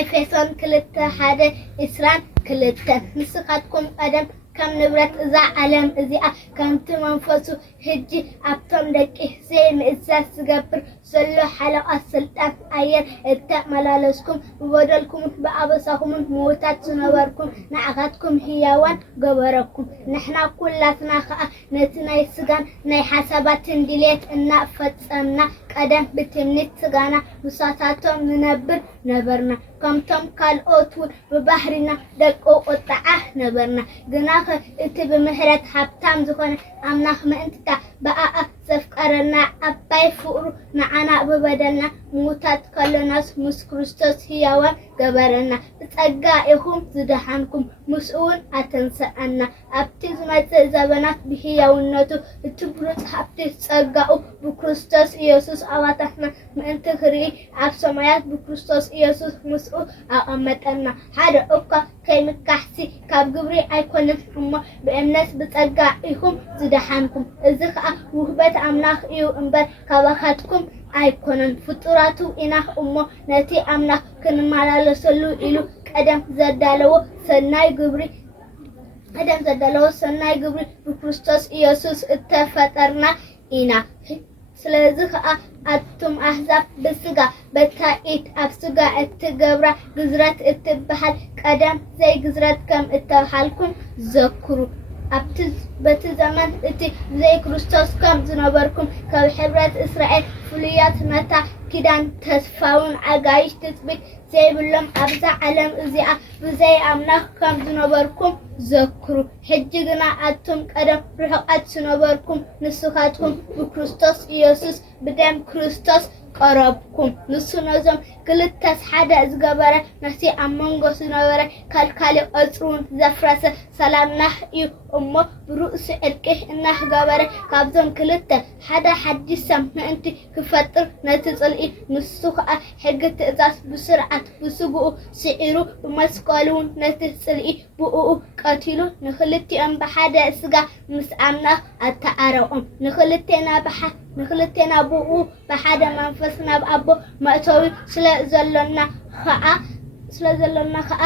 ኤፌሶን 2:1-2 ንስኻትኩም ቀደም ከም ንብረት እዛ ዓለም እዚኣ ከምቲ መንፈሱ ሕጂ ኣብቶም ደቂ ዘይምእዛዝ ዝገብር ዘሎ ሓለቓት ስልጣን ኣየር እተመላለስኩም ብበደልኩም ብኣበሳኹምን ምዉታት ዝነበርኩም ንዓኻትኩም ህያዋን ገበረኩም ንሕና ኩላትና ከዓ ነቲ ናይ ስጋን ናይ ሓሳባትን ድሌት እናፈጸምና ቀደም ብትምኒት ስጋና ብሳታቶም ንነብር ነበርና ከምቶም ካልኦት እውን ብባህሪና ደቂ ቁጣዓ ነበርና ግና እቲ ብምሕረት ሃብታም ዝኾነ ኣምላኽ ምእንትታ ብኣኣ ዘፍቀረና ዓባይ ፍቅሩ ንዓና ብበደልና ምዉታት ከለናስ ምስ ክርስቶስ ህያዋን ገበረና ብጸጋ ኢኹም ዝደሓንኩም ምስኡ እውን ኣተንሰአና ኣብቲ ዝመጽእ ዘበናት ብህያውነቱ እቲ ብሉፅ ሃብቲ ጸጋኡ ብክርስቶስ ኢየሱስ ኣባታትና ምእንቲ ክርኢ ኣብ ሰማያት ብክርስቶስ ኢየሱስ ምስኡ ኣቐመጠና ሓደ እኳ ከይምካሕሲ ካብ ግብሪ ኣይኮነን እሞ ብእምነት ብጸጋ ኢኹም ዝደሓንኩም እዚ ከዓ ውህበት ኣምላኽ እዩ እምበር ካባኻትኩም ኣይኮነን ፍጡራቱ ኢና እሞ ነቲ ኣምላኽ ክንመላለሰሉ ኢሉ ቀደም ዘዳለዎ ሰናይ ግብሪ ብክርስቶስ ኢየሱስ እተፈጠርና ኢና ስለዚህ ከዓ ኣቱም ኣሕዛብ ብስጋ በታኢት ኣብ ስጋ እትገብራ ግዝረት እትበሃል ቀደም ዘይ ግዝረት ከም እተባሃልኩም ዘክሩ በቲ ዘመን እቲ ዘይ ክርስቶስ ከም ዝነበርኩም ካብ ሕብረት እስራኤል ፍሉያት ነታ ኪዳን ተስፋውን ኣጋይሽ ትጽቢት ዘይብሎም ኣብዛ ዓለም እዚኣ ብዘይ ኣምላኽ ከም ዝነበርኩም ዘክሩ ሕጂ ግና ኣቱም ቀደም ርሑቓት ዝነበርኩም ንስኻትኩም ብክርስቶስ ኢየሱስ ብደም ክርስቶስ ቀረብኩም ንሱ ነዞም ክልተስ ሓደ ዝገበረ ነቲ ኣብ መንጎ ዝነበረ ከልካሊ ቐፅሩን ዘፍረሰ ሰላምና እዩ እሞ ብርእሲ ዕርቂ እናገበረ ካብዞም ክልተ ሓደ ሓዲስ ምእንቲ ክፈጥር ነቲ ጽልኢ ንሱ ከዓ ሕጊ ትእዛዝ ብስርዓት ብስግኡ ስዒሩ ብመስቀሉን ነቲ ጽልኢ ብኡኡ ቀቲሉ ንክልቲኦም ብሓደ ስጋ ምስ ኣምላኽ ኣተኣረቖም ንክልቴና ብኡ ብሓደ መንፈስ ናብ ኣቦ መእተዊ ስለዘለና ከዓ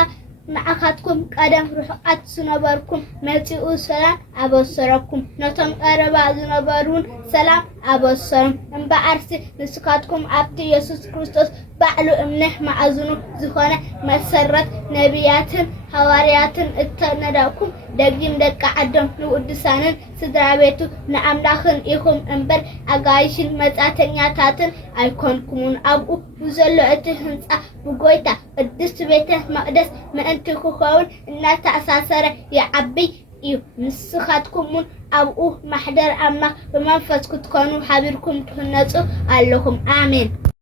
ንዓኻትኩም ቀደም ርሑቓት ዝነበርኩም መጺኡ ሰላም ኣበሰረኩም ነቶም ቀረባ ዝነበሩን ሰላም ኣበሰሮም እምበኣርሲ ንስኻትኩም ኣብቲ ኢየሱስ ክርስቶስ ባዕሉ እምነት ማዕዝኑ ዝኾነ መሰረት ነቢያትን ሐዋርያትን እተነዳኩም ደጊም ደቂ ዓዶም ንውድሳንን ስድራ ቤቱ ንኣምላኽን ኢኹም እምበር ኣጋይሽን መጻተኛታትን ኣይኮንኩምን ኣብኡ ብዘሎ እቲ ህንፃ ብጎይታ ቅድስት ቤተ መቅደስ ምእንቲ ክኸውን እናተኣሳሰረ ይዓቢ እዩ ንስኻትኩም እውን ኣብኡ ማሕደር ኣምላኽ ብመንፈስ ክትኮኑ ሓቢርኩም ትህነጹ ኣለኹም ኣሜን